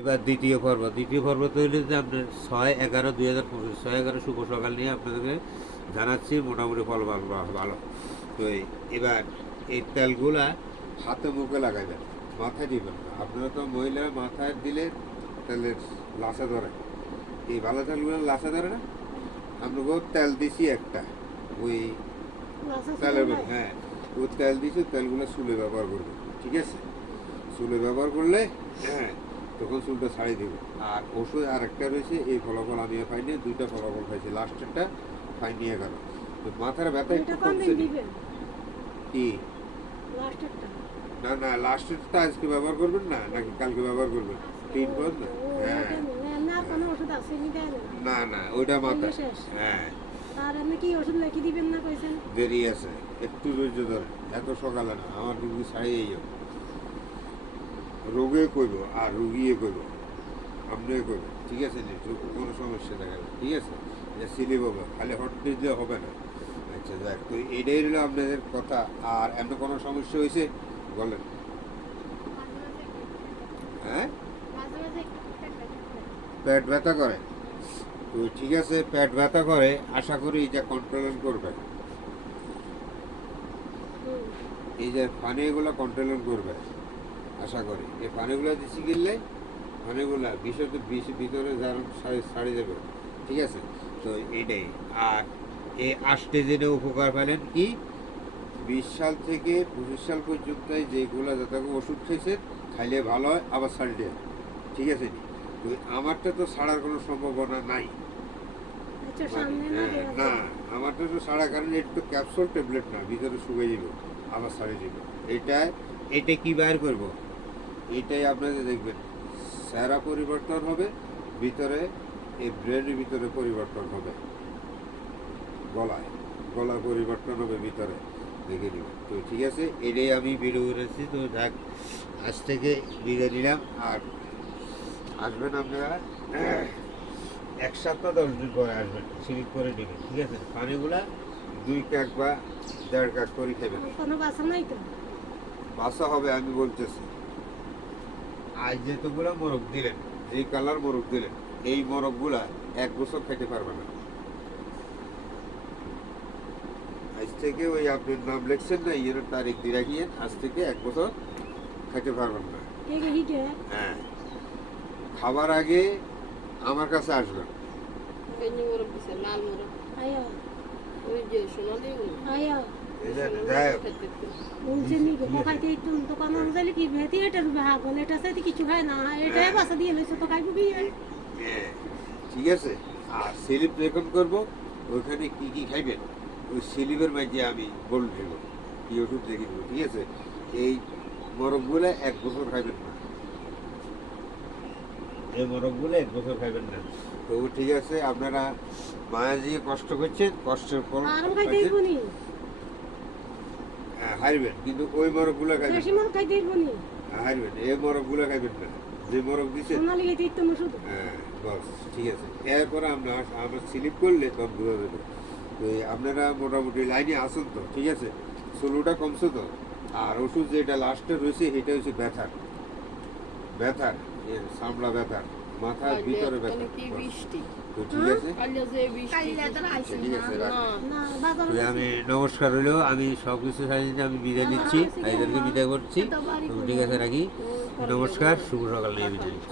এবার দ্বিতীয় পর্ব। দ্বিতীয় পর্ব তৈরি যে আপনার ছয় এগারো দুই হাজার পঁচিশ ছয় এগারো শুভ সকাল নিয়ে আপনাদেরকে জানাচ্ছি মোটামুটি ফল ভালো ভালো। তো এবার এই তেলগুলা হাতে মুখে লাগাবেন মাথায় দিবেন না। আপনারা তো মহিলা মাথায় দিলে তেলের লাসা ধরে। এই ভালো তেলগুলো লাসা ধরে না? আপনাকেও তেল দিছি একটা ওই তেলের হ্যাঁ ওই তেল দিয়েছে তেলগুলো চুলে ব্যবহার করবে। ঠিক আছে? চুলে ব্যবহার করলে হ্যাঁ তখন চুলটা ছাড়ি দেবে। আর ওষুধ আর একটা রয়েছে এই ফলাফল আমি পাইনি দুইটা ফলাফল খাইছি লাস্টেরটা পাইনি এগারো। তো মাথার ব্যথা একটু কমছে। কি? না না লাস্টেরটা আজকে ব্যবহার করবেন না নাকি কালকে ব্যবহার করবেন? তিন না? হ্যাঁ। না নি না না ওইটা মাথা হ্যাঁ। আর কি ওষুধ লিখে দিবেন না কইছেন? দেরি আছে একটু ধৈর্য ধরে এত সকালে না আমার রুগী ছাড়িয়ে যাও রোগে কইব, আর রুগিয়ে কইব, আপনিও কইব, ঠিক আছে নি? কোনো সমস্যা দেখা যাবে ঠিক আছে? এটা সিলিপ হবে খালি হট দিলে হবে না। আচ্ছা যাক, তো এটাই হলো আপনাদের কথা। আর এমন কোনো সমস্যা হয়েছে? বলেন। হ্যাঁ? পেট ব্যথা করে? তো ঠিক আছে, পেট ব্যথা করে, আশা করি এটা কন্ট্রোল করবে এই যে পানিগুলো কন্ট্রোল করবে আশা করি। এই পানিগুলো দিছি গেলে পানিগুলো বিশেষ বিষ ভিতরে যার সারি যাবে ঠিক আছে? তো এইটাই আর এই আষ্টে দিনে উপকার পেলেন কি? বিশ সাল থেকে পঁচিশ সাল পর্যন্ত যেগুলো যত ওষুধ খেয়েছে খাইলে ভালো হয় আবার সারিয়ে ঠিক আছে? তো আমারটা তো ছাড়ার কোনো সম্ভাবনা নাই। আচ্ছা না হ্যাঁ, না। আমারটা তো সারা কারণে একটু ক্যাপসুল ট্যাবলেট না ভিতরে শুকিয়ে যাবে আবার সারিয়ে যাবে এটা এটা কি বাইর করব? এটাই আপনাদের দেখবেন। স্যারা পরিবর্তন হবে ভিতরে এই ব্রেনের ভিতরে পরিবর্তন হবে। গলায় গলা পরিবর্তন হবে ভিতরে। দেখে নিবেন। তো ঠিক আছে এটাই আমি ভিডিও করেছি। তো যাক আজ থেকে বিদায় নিলাম। আর আসবেন আপনারা এক সপ্তাহ দশ দিন পরে আসবেন। সিলিপ করে নেবেন ঠিক আছে? পানিগুলা দুই কাক বা দেড় কাক করে খাবেন। কোনো বাসা নাই তো? বাসা হবে আমি বলতেছি। আজ যেতগুলা মোরগ দিলেন যে কালার মোরগ দিলেন এই মোরগগুলা এক বছর খেতে পারবে না। আজ থেকে ওই আপনার নাম লিখছেন না ইয়ের তারিখ দিয়ে রাখিয়েন আজ থেকে এক বছর খেতে পারবেন না। হ্যাঁ খাবার আগে আমার কাছে আসবেন। মোরগ ওই যে সোনালি আয়া। গো খাইতে দোকান অনুযায়ী কি ভেতি? এটা সাথে কিছু হয় না। এটাই বাসা দিয়ে লইছে তো খাইবো কি হ্যাঁ, ঠিক আছে। আর স্লিপ যখন করব ওইখানে কি কি খাইবেন? ওই স্লিপের মাঝে আমি বলে দেব কি ওষুধ দেখে দেবো ঠিক আছে? এই এক বছর খাইবেন না। এই এক বছর খাইবেন না। তো ঠিক আছে আপনারা মায়া দিয়ে কষ্ট করছেন কষ্টের ফল আর খাইতে পাচ্ছেন। বনি হ্যাঁ, হারবেন কিন্তু ওই মোরগগুলো খাইবেন না। মন খাইতে বনি হ্যাঁ, হারবেন এই মোরগগুলো খাইবেন না। যে সোনালি খাইতে একটু শুধু হ্যাঁ বস ঠিক আছে। এরপরে আমরা আমরা স্লিপ করলে তখন বোঝা যাবে তো আপনারা মোটামুটি লাইনে আসুন তো ঠিক আছে? ষোলোটা কমছে তো। আর ওষুধ যেটা লাস্টে রয়েছে সেটা হচ্ছে ব্যথার। ব্যথার সামলা ব্যথার। মাথার ভিতরে ব্যথা কি বৃষ্টি? তো ঠিক আছে? কালকে যে বৃষ্টি আচ্ছা, ঠিক আছে রাখ আমি নমস্কার হইল আমি সব কিছু সাজিয়ে আমি বিদায় নিচ্ছি। এদেরকে বিদায় করছি। ঠিক আছে রাখি। নমস্কার শুভ সকাল নিয়ে বিদায়